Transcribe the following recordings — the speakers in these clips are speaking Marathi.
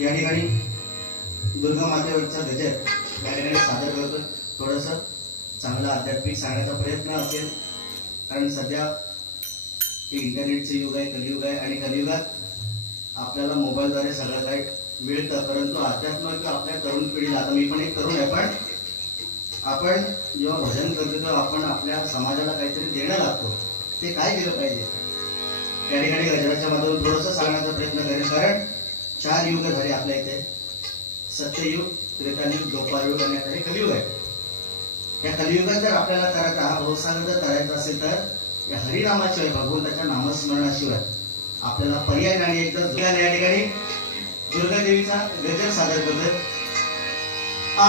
या ठिकाणी दुर्गा मातेवरचा गजर या ठिकाणी सादर करतो थोडस चांगला आध्यात्मिक सांगण्याचा प्रयत्न असेल. कारण सध्या हे इंटरनेटचं युग आहे कलियुग आहे आणि कलियुगात आपल्याला मोबाईलद्वारे सगळं काही मिळतं. परंतु अध्यात्मिक आपल्या तरुण पिढीला आता मी पण एक तरुण आहे पण आपण जेव्हा भजन करतो तेव्हा आपण आपल्या समाजाला काहीतरी देणं लागतो. ते काय दिलं पाहिजे? त्या ठिकाणी गजराच्या माध्यमातून थोडंसं सांगण्याचा प्रयत्न करेन. कारण चार युग झाले आपल्या इथे सत्ययुग त्रेतायुग द्वापारयुग आणि आता हे कलियुग आहे या कलियुगात जर आपल्याला करायचा भवसागर जर करायचा असेल तर या हरिनामाशिवाय भगवंताच्या नामस्मरणाशिवाय आपल्याला पर्याय नाही एकदा या ठिकाणी दुर्गादेवीचा गजर सादर करतोय आ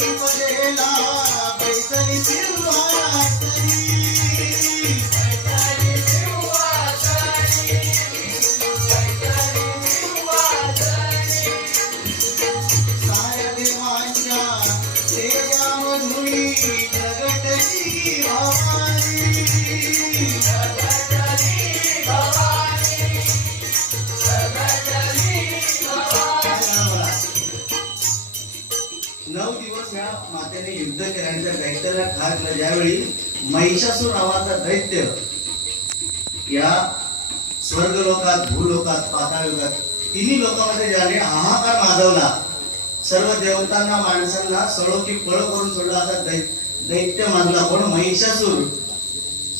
ಕಟ್ಟಿಪಡೆಯಲ್ಲ ಬೈಸಲಿ ತಿರುವಾರ त्या मातेने युद्ध केलं दैत्याला ठाकलं ज्यावेळी महिषासूर नावाचा दैत्य या स्वर्ग लोकात भूलोकात पाताळ युगात तिन्ही लोकांमध्ये ज्याने हाहाकार माजवला सर्व देवतांना माणसांना सळो की पळ करून सोडला असा दै- दैत्य मानला. पण महिषासूर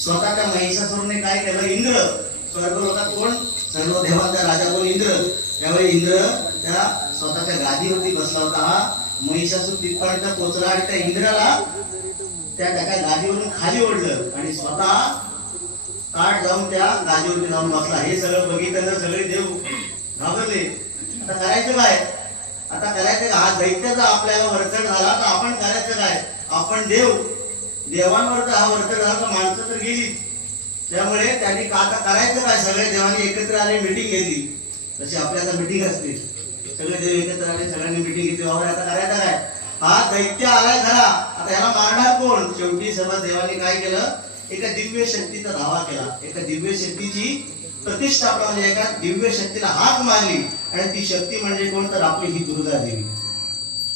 स्वतःच्या महिषासूरने काय केलं? इंद्र. स्वर्ग लोकात कोण? सर्व देवांचा राजा कोण? इंद्र. त्यावेळी इंद्र त्या स्वतःच्या गादीवरती बसला होता. हा महिषासून तिथपर्यंत पोहोचला आणि त्या इंद्राला त्या त्या गादीवरून खाली ओढलं आणि स्वतः काठ जाऊन त्या गादीवरून जाऊन बसला. हे सगळं बघितलं सगळे देव घाबरले. आता करायचं काय? आता करायचं हा दैत्याचा आपल्याला वरचढ झाला तर आपण करायचं काय? आपण देव. देवांवर हा वरचढ झाला तर माणसं तर गेली. त्यामुळे त्यांनी का आता करायचं काय? सगळे देवांनी एकत्र आले मिटिंग घेतली. तशी आपल्याला आता मिटिंग असते. सगळे देव एकत्र आले सगळ्यांनी मिटिंग घेतली बाबा आता करायचं काय? हा दैत्य आलाय खरा आता याला मारणार कोण? शेवटी सर्व देवाने काय केलं? एका दिव्य शक्तीचा धावा केला. एका दिव्य शक्तीची प्रतिष्ठापना म्हणजे एका दिव्य शक्तीला हात मारली. आणि ती शक्ती म्हणजे कोण? तर आपली ही दुर्गा देवी.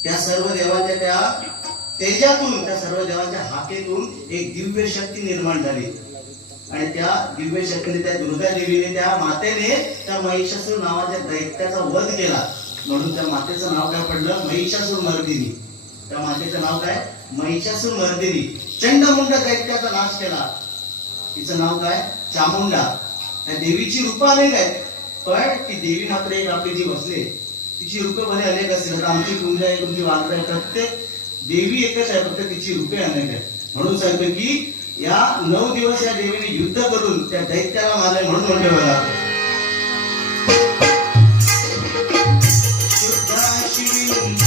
त्या सर्व देवांच्या त्या तेजातून त्या सर्व देवांच्या हाकेतून एक दिव्य शक्ती निर्माण झाली. आणि त्या दिव्य शक्तीने त्या दुर्गा देवीने त्या मातेने त्या महिषासूर नावाच्या दैत्याचा वध केला. म्हणून त्या मातेचं नाव काय पडलं? महिषासूर मर्दिनी. त्या मातेचं नाव काय? महिषासूर मर्दिनी. चंडमुंड दैत्याचा नाश केला. तिचं नाव काय? चामुंडा. त्या देवीची रूपं अनेक आहेत पण ती देवी मात्र एक आपली जी बसले तिची रूपे भले अनेक असतील आता आमची कुंजा आहे तुमची वागणं आहे प्रत्येक देवी एकच आहे फक्त तिची रूपे अनेक आहेत. म्हणून सांगतो की या नऊ दिवस या देवीने युद्ध करून त्या दैत्याला मारले म्हणून म्हणते बघा Thank you.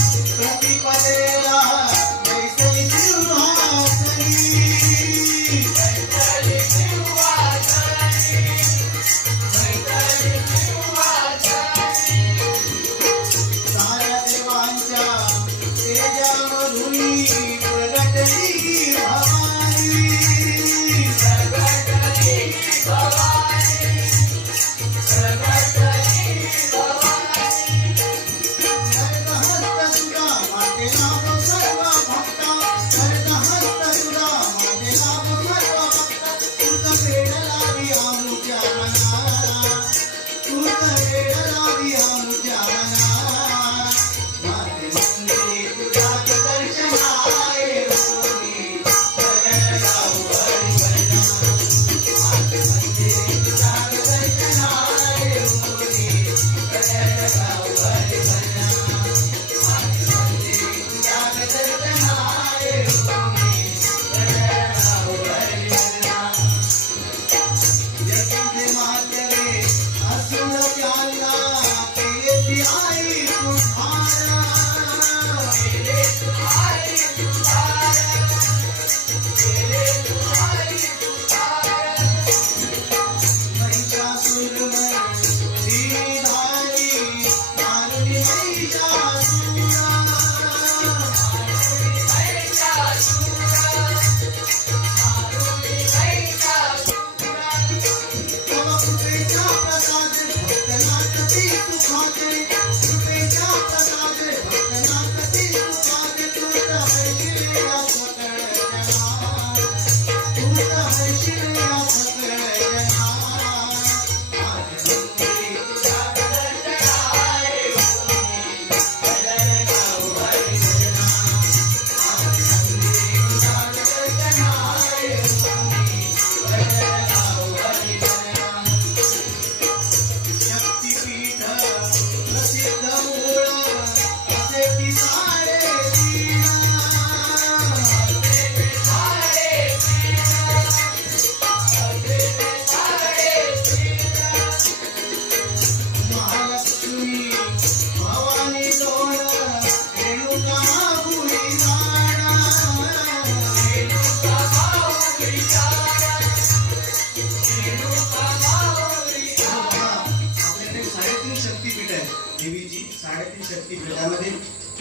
साडेतीन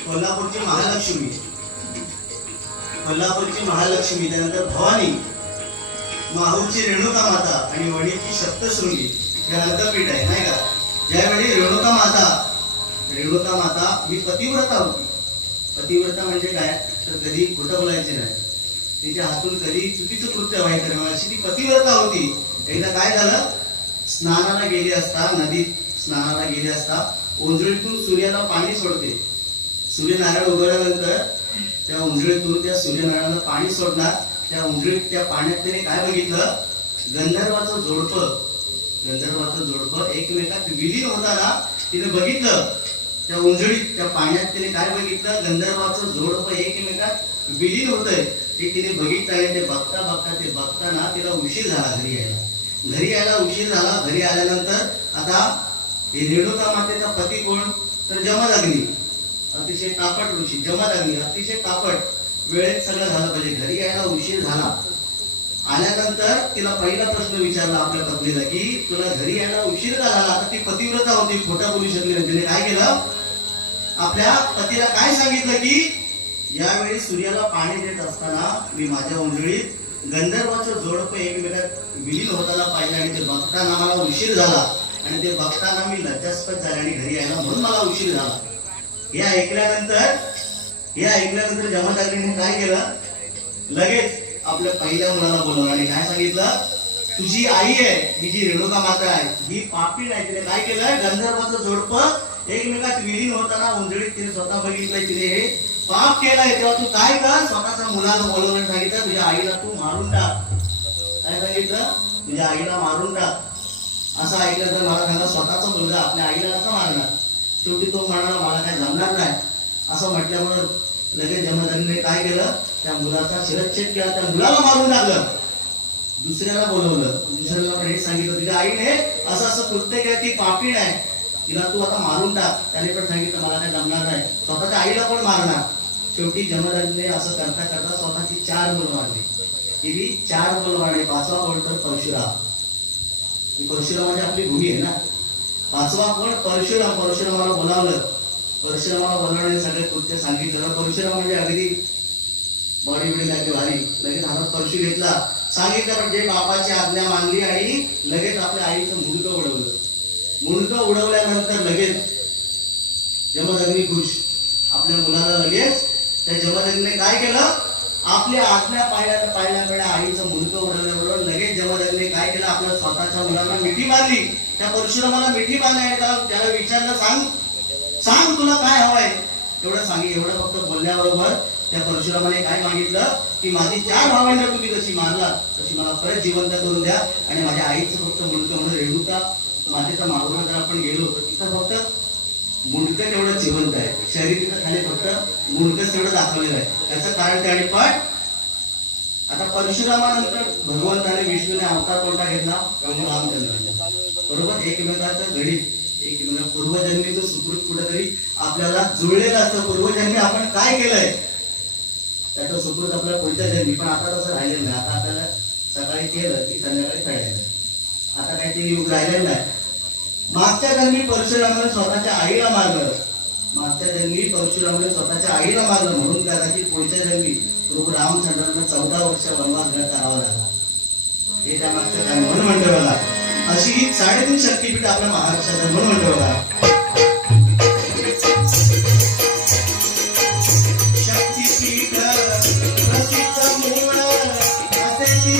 कोल्हापूरची महालक्ष्मी. कोल्हापूरची महालक्ष्मी त्यानंतर भवानी माहूरची रेणुका माता आणि वडीलची सप्तशृंगी. हे रंगपीठ आहे नाही का? ज्यावेळी रेणुका माता. रेणुका माता ही पतिव्रता होती. पतिव्रता म्हणजे काय? तर कधी खोटं बोलायचे नाही. तिच्या हातून कधी चुकीचं कृत्य व्हायचं नाही. अशी ती पतिव्रता होती. एकदा काय झालं? स्नानाला गेली असता नदीत स्नानाला गेली असता उंजळीतून सूर्याला पाणी सोडते. सूर्यनारायण उगवल्यानंतर त्या उंजळीतून त्या सूर्यनारायणाला पाणी सोडणार. त्या उंजळीत त्या पाण्यात त्याने काय बघितलं? गंधर्वाचं जोडपं गंधर्वाचं जोडपं एकमेकात विलीन होताना तिने बघितलं. त्या उंजळीत त्या पाण्यात तिने काय बघितलं? गंधर्वाचं जोडपं एकमेकात विलीन होतंय. ते तिने बघितलं ते बघता बघता ते बघताना तिला उशीर झाला घरी यायला. घरी यायला उशीर झाला. घरी आल्यानंतर आता ही रेणुका मातेचा पती कोण तर जमदग्नी अतिशय तापट ऋषी लागली. अतिशय तापट. वेळेत सगळं झालं पाहिजे. घरी यायला उशीर झाला. आल्यानंतर तिला पहिला प्रश्न विचारला आपल्या पत्नीला की तुला घरी यायला उशीर का झाला? आता ती पतिव्रता होती. खोटा बोलू शकली नाही. तिने काय केलं? आपल्या पतीला काय सांगितलं की यावेळी सूर्याला पाणी देत असताना मी माझ्या उंजळीत गंधर्वाचं जोडपं एकमेकात विलीन होताना पाहिलं आणि ते बघताना मला उशीर झाला. आणि ते बघताना मी लज्जास्पद झाले आणि घरी यायला म्हणून मला उशीर झाला. हे ऐकल्यानंतर हे ऐकल्यानंतर जमादारीने काय केलं? लगेच आपल्या पहिल्या मुलाला बोलवलं आणि काय सांगितलं? तुझी आई आहे ही जी रेणुका माता आहे ही पापी नाही तिने काय केलं गंधर्वाचं जोडपं एकमेकात विलीन होताना उंजळीत तिने स्वतः बघितलंय तिने हे पाप केलंय. तेव्हा तू काय कर? स्वतःचा मुलाला बोलवून सांगितलं तुझ्या आईला तू मारून टाक. काय सांगितलं? तुझ्या आईला मारून टाक. असं ऐकलं तर मला सांगा स्वतःचा मुलगा आपल्या आईला कसा मारणार? शेवटी तो म्हणाला मला काय जमणार नाही. असं म्हटल्यावर लगेच जमदग्नीने काय केलं? त्या मुलाचा शिरच्छेद केला त्या मुलाला मारून टाकलं. दुसऱ्याला बोलवलं. दुसऱ्याला पण हे सांगितलं तुझ्या आईने असं असं कृत्य केलं ती पापी नाही. तिला तू आता मारून टाक. त्याने पण सांगितलं मला काय जमणार नाही. स्वतःच्या आईला पण मारणार? शेवटी जमदग्ने असं करता करता स्वतःची चार मुलं मारली. किती चार मुलं मारली. पाचवा बोलतो तर परशुराम. ही आपली भूमी आहे ना. पाचवा पण परशुराम. परशुरामाला बोलावलं. परशुरामाला बोलावण्याने सगळे कृत्य सांगितलं परशुराम म्हणजे अगदी बॉडी बिडी लागली भारी. लगेच हातात परशु घेतला. सांगितलं म्हणजे बापाची आज्ञा मानली आणि लगेच आपल्या आईचं मुंडकं उडवलं. मुंडकं उडवल्यानंतर लगेच जमदग्नी खुश. आपल्या मुलाला लगेच त्या जमदग्नीने काय केलं? आपल्या आज्ञा पाहिल्या पाहिल्या वेळा आईचं मुंडकं उडवलं लगेच जमदग्नीने काय केलं आपल्या स्वतःच्या मुलांना मिठी मारली त्या परशुरामाला मिठी मारली आणि त्याला विचारलं सांग सांग तुला काय हवंय? एवढं सांगी एवढं फक्त बोलण्याबरोबर त्या परशुरामाने काय मागितलं? की माझी चार भावांना तुम्ही जशी मारला तशी मला परत जिवंत करून द्या आणि माझ्या आईचं फक्त मुंडकं म्हणून रेणुका मातेचा मागोमा जर आपण गेलो तर तिथं फक्त मुंडकं तेवढं जिवंत आहे. शरीर खाली फक्त मुंडकंच तेवढं दाखवलेलं आहे. त्याचं कारण त्या आणि पण आता परशुरामानंतर भगवंताने विष्णूने अवतार कोणता घेतला? प्रभू रामचंद्र बरोबर? एकमेकाचं गणित पूर्वजन्मी तो सुकृत कुठेतरी आपल्याला जुळलेलं असतं. पूर्वजन्मी आपण काय केलंय? त्याचं सुकृत आपल्याला पुढच्या जन्मी? पण आता तसं राहिलेलं नाही. आता आपल्याला सकाळी केलं की संध्याकाळी कळायचं आता काही ते युग राहिलेलं नाही. मागच्या जन्मी परशुरामाने स्वतःच्या आईला मारलं. मागच्या जन्मी परशुरामने स्वतःच्या आईला मारलं म्हणून कदाचित पुढच्या जन्मी प्रभू रामचंद्रांना चौदा वर्ष वनवास घर करावा लागला. हे त्या मागच्या काय म्हणून म्हणतो अशी ही साडेतीन शक्तीपीठ आपल्या महाराष्ट्रात म्हणून मंडळाला शक्तीपीठ प्रसिद्ध मूळ असे ती